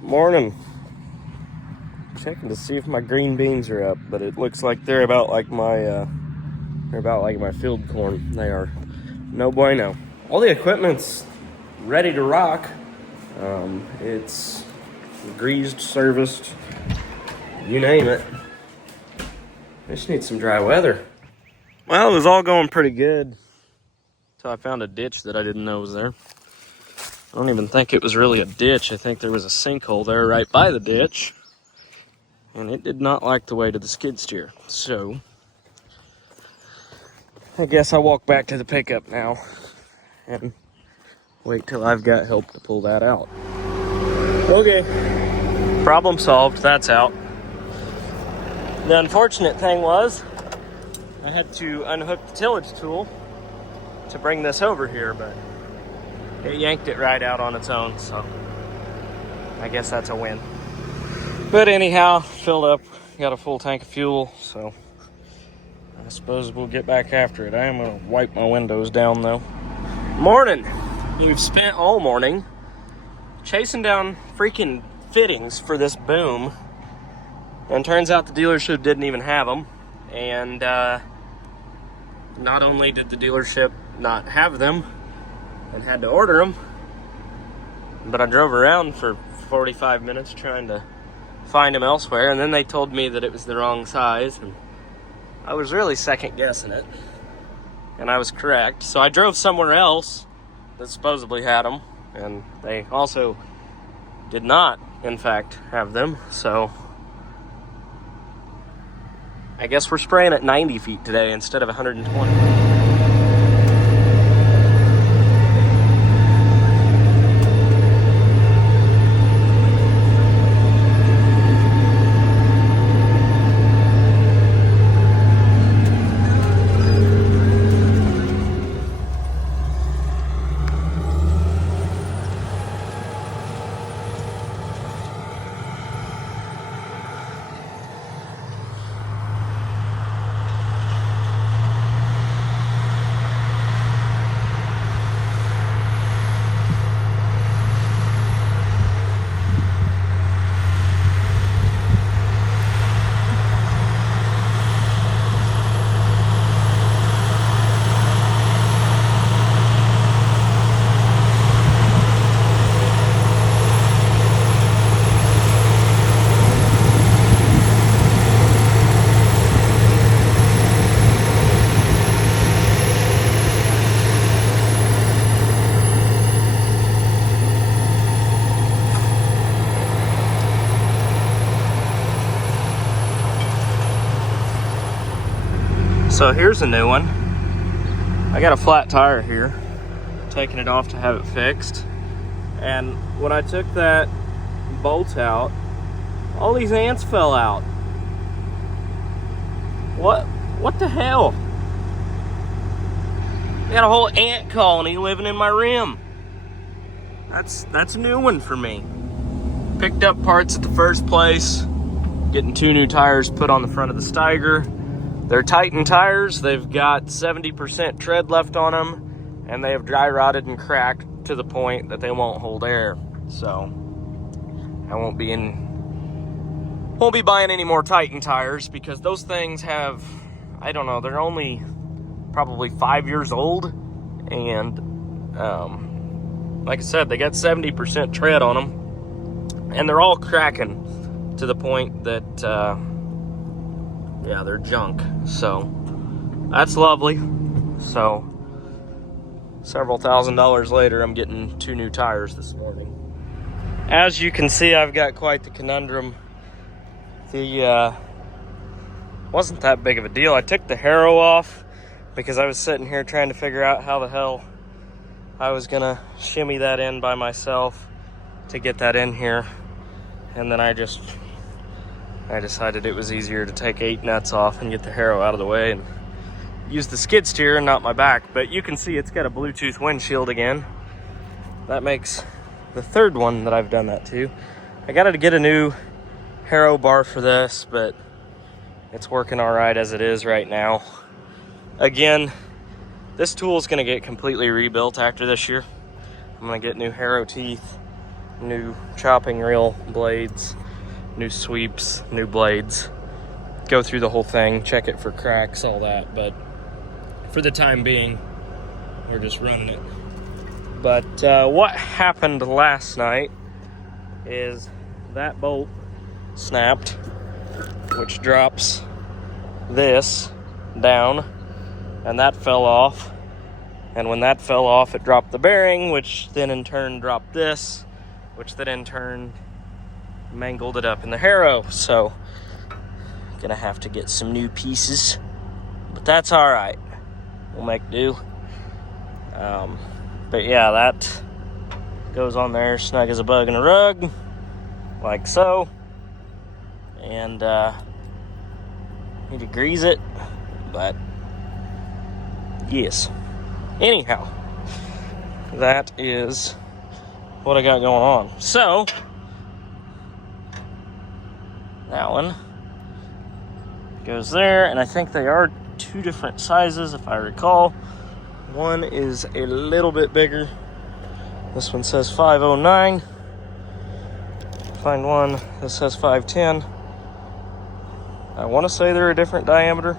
Morning. Checking to see if my green beans are up, but it looks like they're about like my field corn. They are no bueno. All the equipment's ready to rock. It's greased, serviced, you name it. I just need some dry weather. Well, it was all going pretty good until I found a ditch that I didn't know was there. I don't even think it was really a ditch. I think there was a sinkhole there right by the ditch. And it did not like the weight of the skid steer. So, I guess I'll walk back to the pickup now and wait till I've got help to pull that out. Okay, problem solved, that's out. The unfortunate thing was, I had to unhook the tillage tool to bring this over here, but it yanked it right out on its own, so I guess that's a win. But anyhow, filled up, got a full tank of fuel, so I suppose we'll get back after it. I am going to wipe my windows down though. Morning! We've spent all morning chasing down freaking fittings for this boom, and turns out the dealership didn't even have them. And not only did the dealership not have them and had to order them, but I drove around for 45 minutes trying to find them elsewhere, and then they told me that it was the wrong size, and I was really second guessing it, and I was correct. So I drove somewhere else that supposedly had them, and they also did not, in fact, have them. So I guess we're spraying at 90 feet today instead of 120. So here's a new one. I got a flat tire here, taking it off to have it fixed. And when I took that bolt out, all these ants fell out. What the hell? I got a whole ant colony living in my rim. That's a new one for me. Picked up parts at the first place, getting 2 new tires put on the front of the Steiger. They're Titan tires. They've got 70% tread left on them, and they have dry rotted and cracked to the point that they won't hold air. So I won't be buying any more Titan tires, because those things have, I don't know, they're only probably 5 years old, and like I said, they got 70% tread on them, and they're all cracking to the point that yeah, they're junk. So that's lovely. So several $1,000s later, I'm getting 2 new tires this morning. As you can see, I've got quite the conundrum. Wasn't that big of a deal. I took the harrow off because I was sitting here trying to figure out how the hell I was gonna shimmy that in by myself to get that in here. And then I decided it was easier to take 8 nuts off and get the harrow out of the way and use the skid steer and not my back. But you can see it's got a Bluetooth windshield again. That makes the 3rd one that I've done that to. I got to get a new harrow bar for this, but it's working all right as it is right now. Again, this tool is going to get completely rebuilt after this year. I'm going to get new harrow teeth new chopping reel blades, new sweeps, new blades. Go through the whole thing, check it for cracks, all that. But for the time being, we're just running it. But what happened last night is that bolt snapped, which drops this down, and that fell off. And when that fell off, it dropped the bearing, which then in turn dropped this, which then in turn mangled it up in the harrow. So gonna have to get some new pieces, but that's all right. We'll make do. But yeah, that goes on there snug as a bug in a rug, like so. And need to grease it, but yes. Anyhow, that is what I got going on. So that one goes there, and I think they are two different sizes if I recall. One is a little bit bigger. This one says 509. Find one that says 510. I want to say they're a different diameter.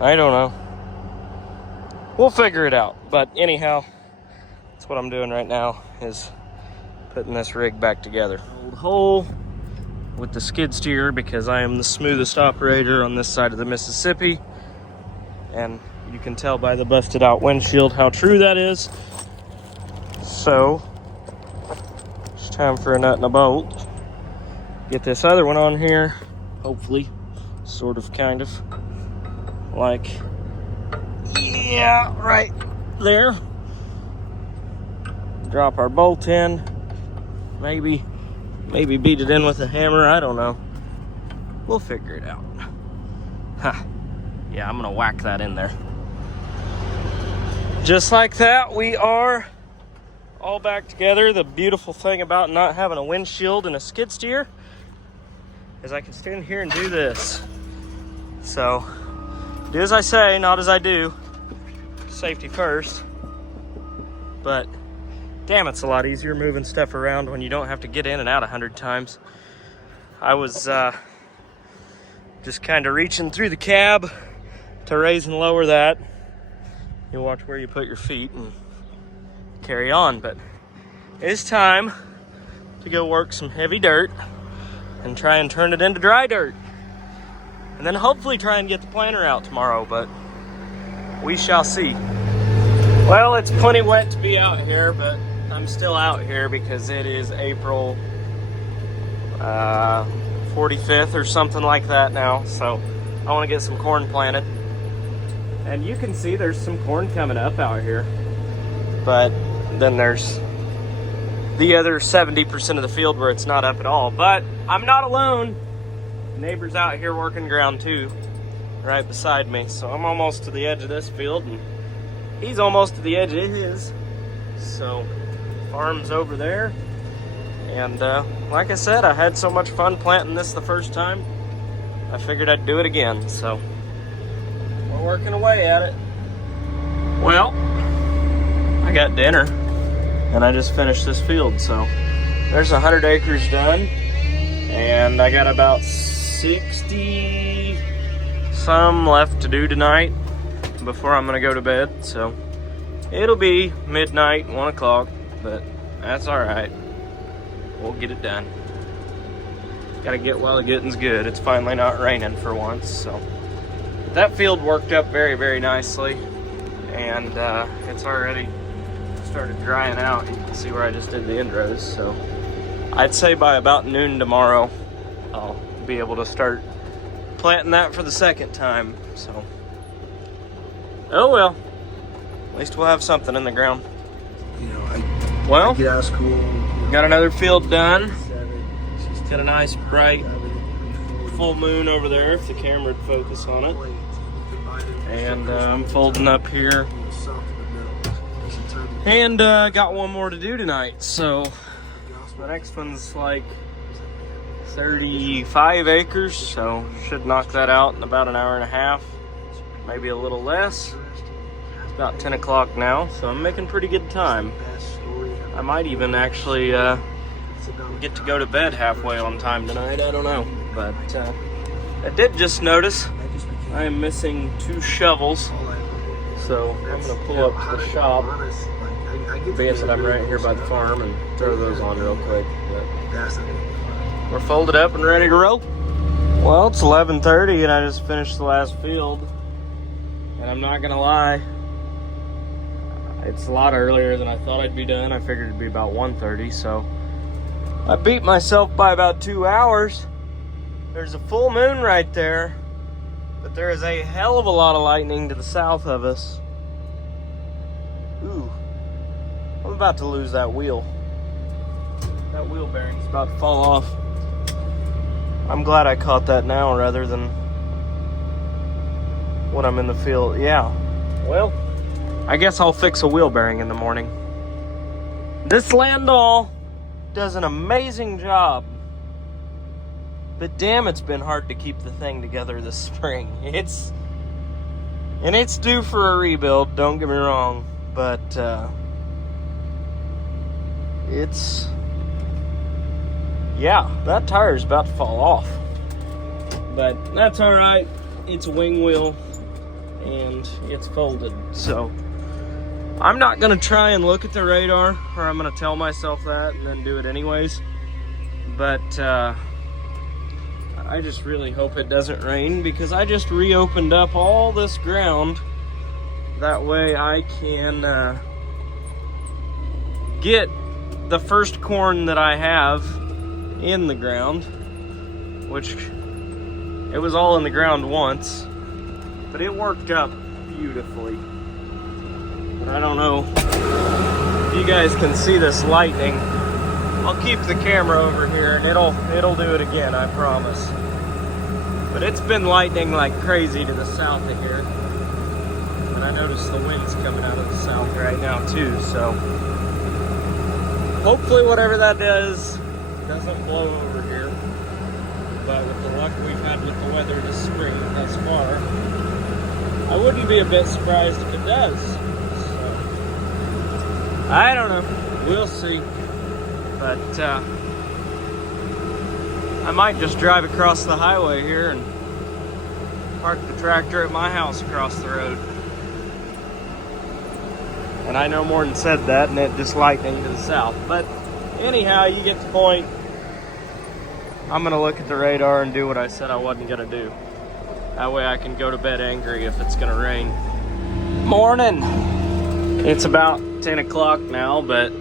I don't know. We'll figure it out. But anyhow, that's what I'm doing right now, is putting this rig back together. Old hole with the skid steer, because I am the smoothest operator on this side of the Mississippi. And you can tell by the busted out windshield how true that is. So it's time for a nut and a bolt. Get this other one on here, hopefully, sort of, kind of, like, yeah, right there. Drop our bolt in, maybe beat it in with a hammer, I don't know. We'll figure it out. Huh. Yeah, I'm gonna whack that in there. Just like that, we are all back together. The beautiful thing about not having a windshield and a skid steer is I can stand here and do this. So, do as I say, not as I do. Safety first. But, damn, it's a lot easier moving stuff around when you don't have to get in and out 100 times. I was just kind of reaching through the cab to raise and lower that. You watch where you put your feet and carry on. But it's time to go work some heavy dirt and try and turn it into dry dirt. And then hopefully try and get the planter out tomorrow, but we shall see. Well, it's plenty wet to be out here, but I'm still out here because it is April 45th or something like that now. So I want to get some corn planted. And you can see there's some corn coming up out here. But then there's the other 70% of the field where it's not up at all. But I'm not alone. The neighbor's out here working ground too, right beside me. So I'm almost to the edge of this field, and he's almost to the edge of his. So farm's over there. And like I said, I had so much fun planting this the first time, I figured I'd do it again. So we're working away at it. Well, I got dinner, and I just finished this field. So there's 100 acres done, and I got about 60 some left to do tonight before I'm gonna go to bed. So it'll be midnight, 1 o'clock, but that's all right. We'll get it done. Gotta get while the getting's good. It's finally not raining for once. So that field worked up very, very nicely, and it's already started drying out. You can see where I just did the indrows. So I'd say by about noon tomorrow, I'll be able to start planting that for the second time. So, oh well, at least we'll have something in the ground. You know, Well, I get out of school. got another field done. Got a nice bright full moon over there, if the camera would focus on it. And I'm folding up here. And got one more to do tonight. So the next one's like 35 acres, so should knock that out in about an hour and a half, maybe a little less. It's about 10 o'clock now, so I'm making pretty good time. I might even actually get to go to bed halfway on time tonight. I don't know. But I did just notice I am missing 2 shovels. So I'm going to pull up to the shop, being that I'm right here by the farm, and throw those on real quick. But we're folded up and ready to roll. Well, it's 11:30 and I just finished the last field. And I'm not going to lie, it's a lot earlier than I thought I'd be done. I figured it'd be about 1:30, so I beat myself by about 2 hours. There's a full moon right there, but there is a hell of a lot of lightning to the south of us. Ooh, I'm about to lose that wheel. That wheel bearing's about to fall off. I'm glad I caught that now rather than when I'm in the field. Yeah, well, I guess I'll fix a wheel bearing in the morning. This Landau does an amazing job. But damn, it's been hard to keep the thing together this spring. It's due for a rebuild, don't get me wrong. But yeah, that tire's about to fall off. But that's alright. It's a wing wheel and it's folded. So I'm not gonna try and look at the radar, or I'm gonna tell myself that and then do it anyways. But I just really hope it doesn't rain, because I just reopened up all this ground. That way I can get the first corn that I have in the ground, which it was all in the ground once, but it worked up beautifully. But I don't know if you guys can see this lightning. I'll keep the camera over here and it'll do it again, I promise. But it's been lightning like crazy to the south of here. And I notice the wind's coming out of the south right now too, so hopefully whatever that does doesn't blow over here. But with the luck we've had with the weather this spring thus far, I wouldn't be a bit surprised if it does. So I don't know, we'll see. But I might just drive across the highway here and park the tractor at my house across the road. And I no more than said that, and it just lightning to the south. But anyhow, you get the point. I'm gonna look at the radar and do what I said I wasn't gonna do. That way I can go to bed angry if it's gonna rain. Morning! It's about 10 o'clock now, but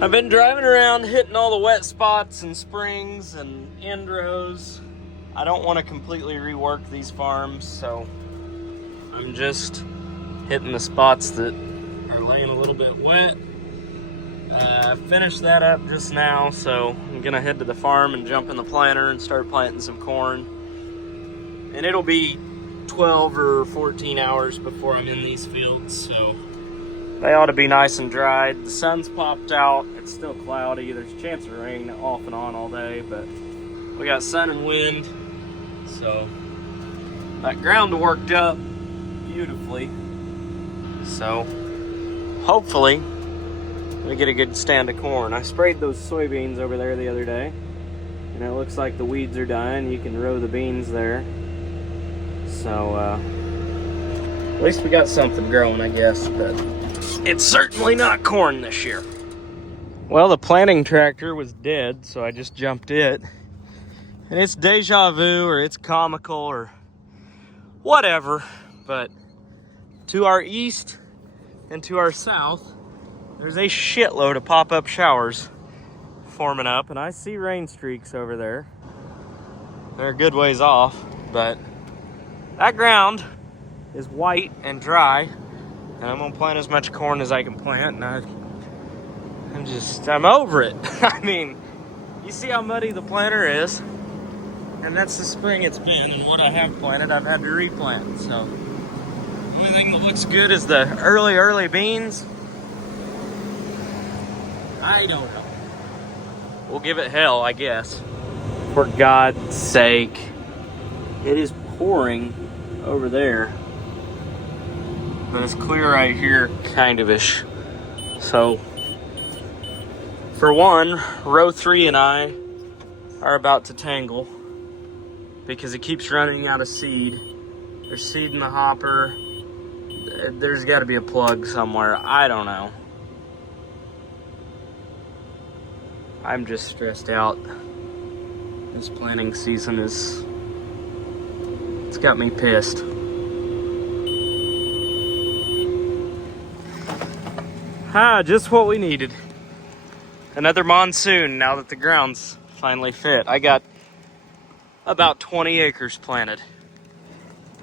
I've been driving around hitting all the wet spots and springs and end rows. I don't want to completely rework these farms, so I'm just hitting the spots that are laying a little bit wet. I finished that up just now, so I'm gonna head to the farm and jump in the planter and start planting some corn. And it'll be 12 or 14 hours before I'm in these fields, so they ought to be nice and dried. The sun's popped out. It's still cloudy. There's a chance of rain off and on all day, but we got sun and wind, so that ground worked up beautifully. So hopefully we get a good stand of corn. I sprayed those soybeans over there the other day, and it looks like the weeds are dying. You can row the beans there. So at least we got something growing, I guess, but it's certainly not corn this year. Well, the planting tractor was dead, so I just jumped it. And it's deja vu, or it's comical, or whatever. But to our east and to our south, there's a shitload of pop-up showers forming up, and I see rain streaks over there. They're a good ways off, but that ground is white and dry, and I'm gonna plant as much corn as I can plant, and I'm over it. I mean, you see how muddy the planter is, and that's the spring it's been, and what I have planted, I've had to replant. So the only thing that looks good is the early beans. I don't know. We'll give it hell, I guess. For God's sake, it is pouring over there, but it's clear right here, kind of ish. So For one, row 3 and I are about to tangle because it keeps running out of seed. There's seed in the hopper. There's got to be a plug somewhere. I don't know. I'm just stressed out. This planting season it's got me pissed. Just what we needed. Another monsoon now that the ground's finally fit. I got about 20 acres planted.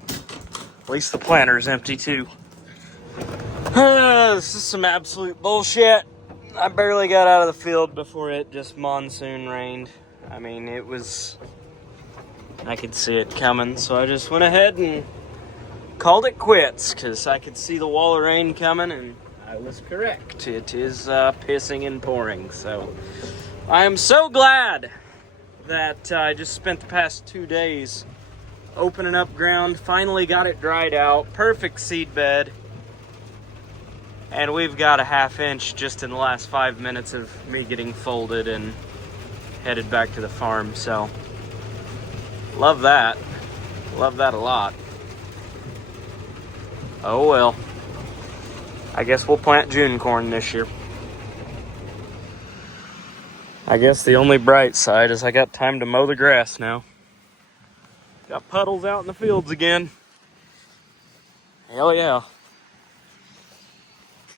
At least the planter's empty too. This is some absolute bullshit. I barely got out of the field before it just monsoon rained. I mean, I could see it coming, so I just went ahead and called it quits because I could see the wall of rain coming, and I was correct. It is pissing and pouring, so I am so glad that I just spent the past 2 days opening up ground, finally got it dried out, perfect seed bed, and we've got a 1/2 inch just in the last 5 minutes of me getting folded and headed back to the farm, so love that a lot. Oh well, I guess we'll plant June corn this year. I guess the only bright side is I got time to mow the grass now. Got puddles out in the fields again. Hell yeah.